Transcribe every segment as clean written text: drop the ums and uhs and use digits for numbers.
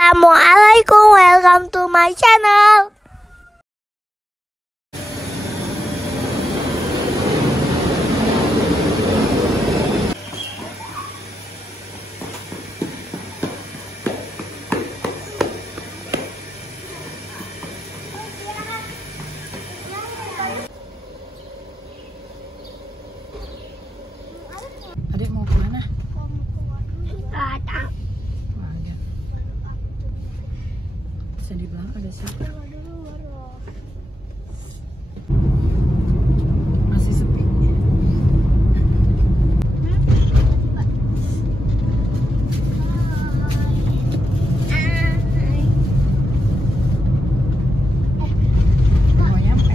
Assalamualaikum, welcome to my channel. Adik mau kemana? Ada. Bisa dibilang ada siapa? Masih sepi. Mau nyampe?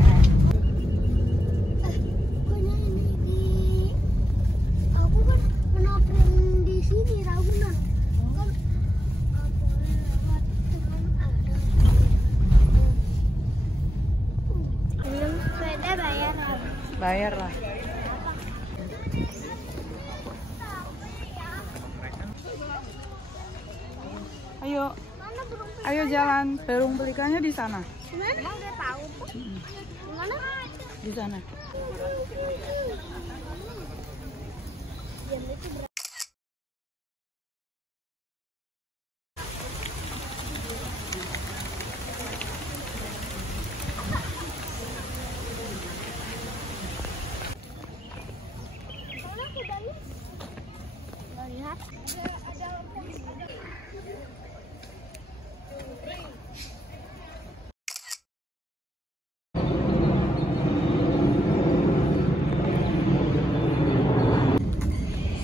Aku kan menopeng di sini Ragunan. Kan boleh lewat dengan ada. Belum sepeda bayar. Bayar lah. Ayo, Mana burung ayo jalan. Burung pelikannya di sana. Mana? Emang udah tahu tuh. Mana? Di sana. Mana kudanya? Nggak lihat.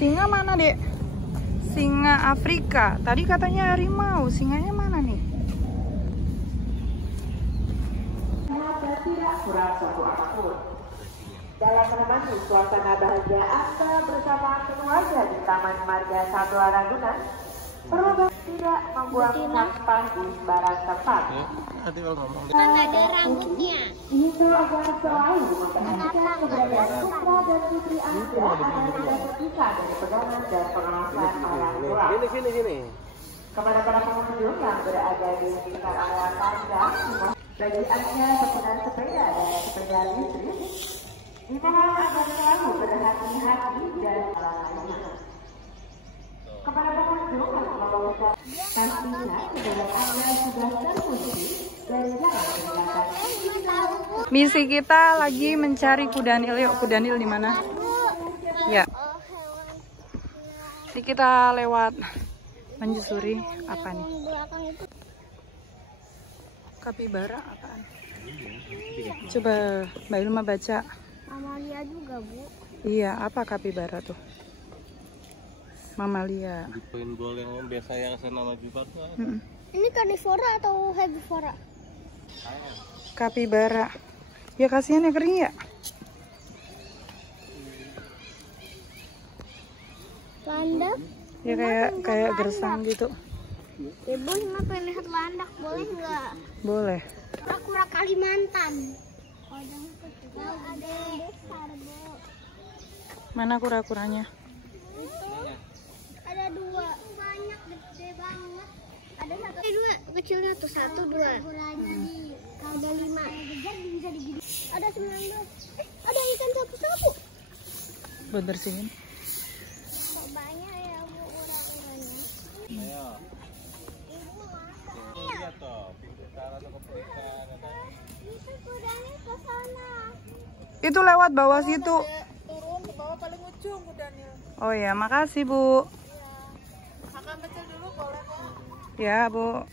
Singa mana, Dek? Singa Afrika. Tadi katanya harimau. Singanya mana nih? Tidak kurang suatu apapun. Dalam menemani suasana bahagia Anda bersama keluarga di Taman Marga Satwa Ragunan, perlu tidak membuang sampah di sembarang tempat. Kan ada rambutnya. Itu agar selalu memperhatikan keberadaan putra dan putri Anda agar tidak terpisah dari pegangan dan pengawasan orang tua. Sini. Kepada para pengunjung yang berada di sekitar area panjang, bagi Anda pengguna sepeda dan sepeda listrik, dimohon agar selalu berhati-hati dan melalui. Kepada pengunjung yang membawa pastikan kendaraan Anda sudah terkunci dan jangan menggunakan Misi kita lagi mencari kudanil. Yuk, kudanil di mana? Ya. Jadi kita lewat menyusuri apa nih? Belakang itu. Kapibara apaan? Coba Mbak Ilma baca. Amalia juga, Bu. Iya, apa kapibara tuh? Mamalia. Poin gol yang biasa yang saya nama juga tuh. Ini karnivora atau herbivora? Kapibara. Ya kasihan ya, kering ya. Landak? Ya kayak gersang gitu. Ibu cuma pengen lihat landak, boleh nggak? Boleh. Kura-kura Kalimantan. Ada besar, Bu. Mana kura-kuranya? Ada dua. Banyak, gede banget. Ada satu. Dua kecilnya tuh, satu, dua. Ada 5. Ada 19. Ada ikan sapu-sapu. Buat bersihin. Kok banyak ya, Bu, ura-uranya. Ayo. Lihat toh, pintu ke arah toko perikan. Itu kudanya ke sana. Itu lewat bawah situ. Turun ke bawah paling ujung kudanya. Oh ya, makasih Bu. Makan kecil dulu boleh. Ya Bu.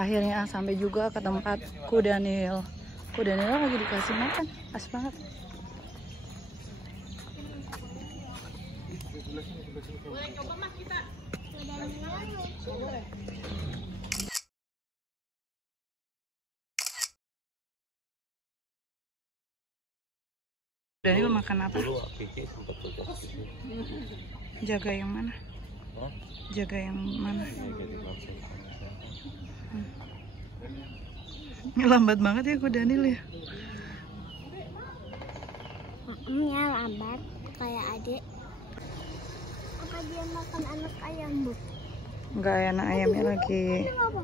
Akhirnya sampai juga ke tempat Kudanil. Kudanil lagi dikasih makan, pas banget. Kudanil makan apa? Dulu Pici sempat tugas gitu. Jaga yang mana? Hah? Jaga yang mana? Ini lambat banget ya Kudanil ya. Ya lambat kayak adik. Apa dia makan anak ayam, Bu? Enggak, anak ayamnya lagi Apa?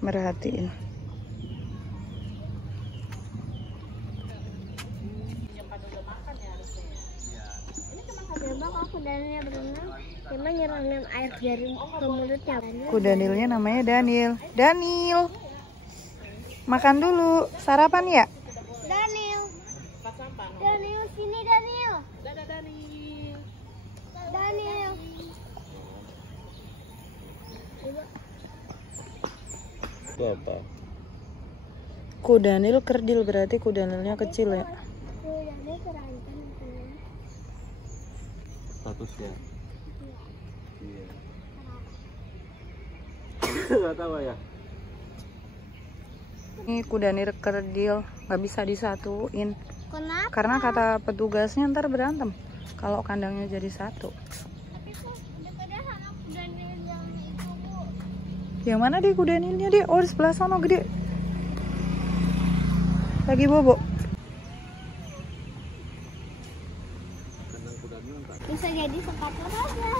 merhatiin. Coba kalau Kudanilnya berenang, cuma nyiramin air dari ke mulutnya. Kudanilnya namanya Daniel. Daniel, makan dulu. Sarapan ya? Daniel. Daniel sini Daniel. Daniel. Itu apa? Kudanil kerdil, berarti kudanilnya kecil ya. Daniel terancam punya. Statusnya? Iya. Nggak tahu ya. Ini kudanil kerdil, nggak bisa disatuin. Kenapa? Karena kata petugasnya ntar berantem kalau kandangnya jadi satu. Tapi kok dekatnya sama Daniel yang itu, Bu? Yang mana deh kudanilnya deh? Oh, di sebelah sana gede. Lagi bobo. Bisa jadi sepatu aja.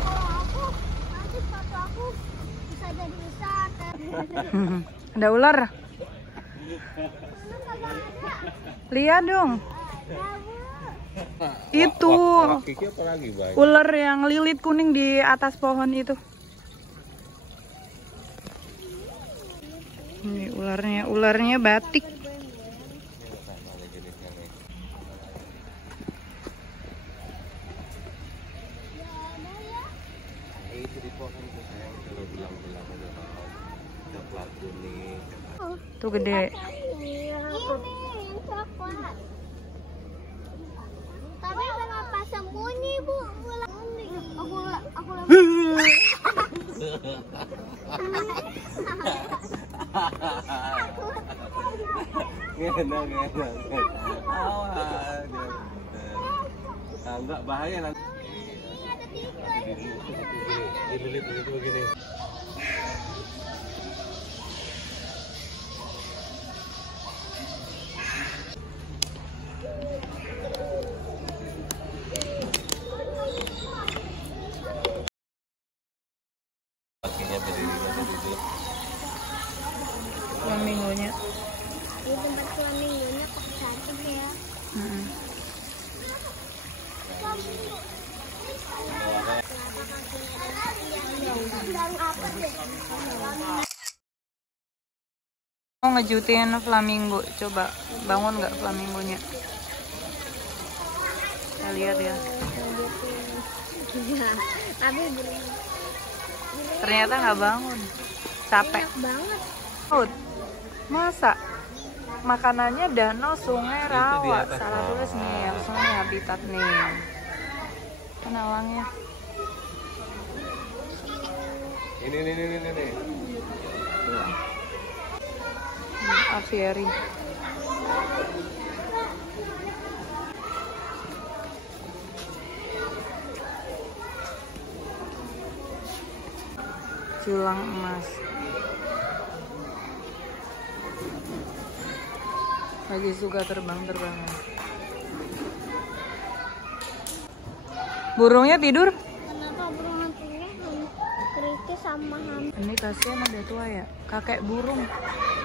Kalau aku nanti sepatu aku bisa jadi besar. Ada ular. Mana kagak ada? Lihat dong. Itu Kiki apa lagi, Bay? ular yang lilit kuning di atas pohon itu. Ini ularnya batik. Itu di pohon tuh sayang, kalau belang-belang udah tahu. Ada plat kuning. Tuh gede. Ini yang coklat. Tapi kenapa sembunyi, Bu? Aku Ngendang. Awas. Enggak bahaya nanti. Dililit itu begini. Kakinya berdiri duduk. Flamingonya. Di tempat flamingonya kok cantik ya. Dan apa deh? Mau ngejutin flamingo, coba bangun nggak flamingonya? Kita lihat ya. Iya, tapi Ternyata nggak bangun, capek. enak banget. Laut, masa makanannya danau, sungai, rawa. atas Salah rawa. tulis nih, harusnya nih habitat nih. Penawangnya. Ini. Aviary. Culang emas. Lagi suka terbang-terbangan. Burungnya tidur? Kenapa burung hantunya kritis sama hantu? Ini kasihan ada tua ya. Kakek burung.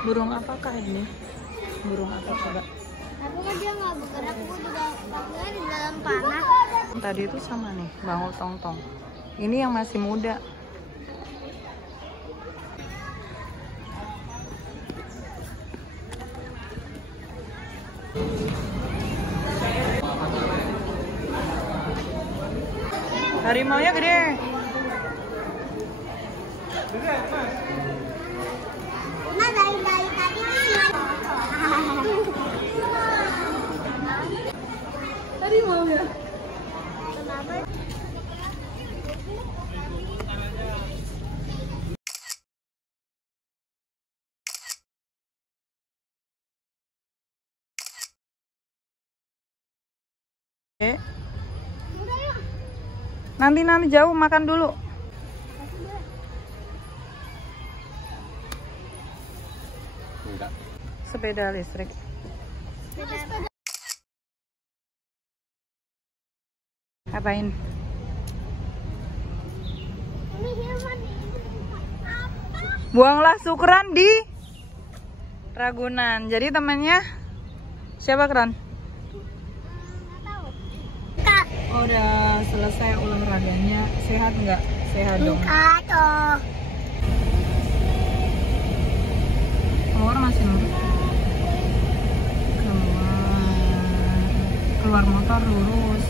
Burung apakah ini? Burung apa coba? Tapi kan dia nggak bergerak, Bu, juga takutnya di dalam panah. Tadi itu sama nih, bangau tongtong. Ini yang masih muda. Harimaunya gede. Nah, dari tadi Tadi mau ya? kenapa? Oke. Udah yuk. Nanti jauh makan dulu. Enggak. Sepeda listrik. Sepeda. Apain? Ini hewan apa? Buanglah syukuran di Ragunan. Jadi temannya siapa, Kran? Nggak tahu. Kak. Oh, udah selesai olahraganya. Sehat nggak? Sehat dong. Kak toh. Keluar masih nurut. Keluar motor lurus.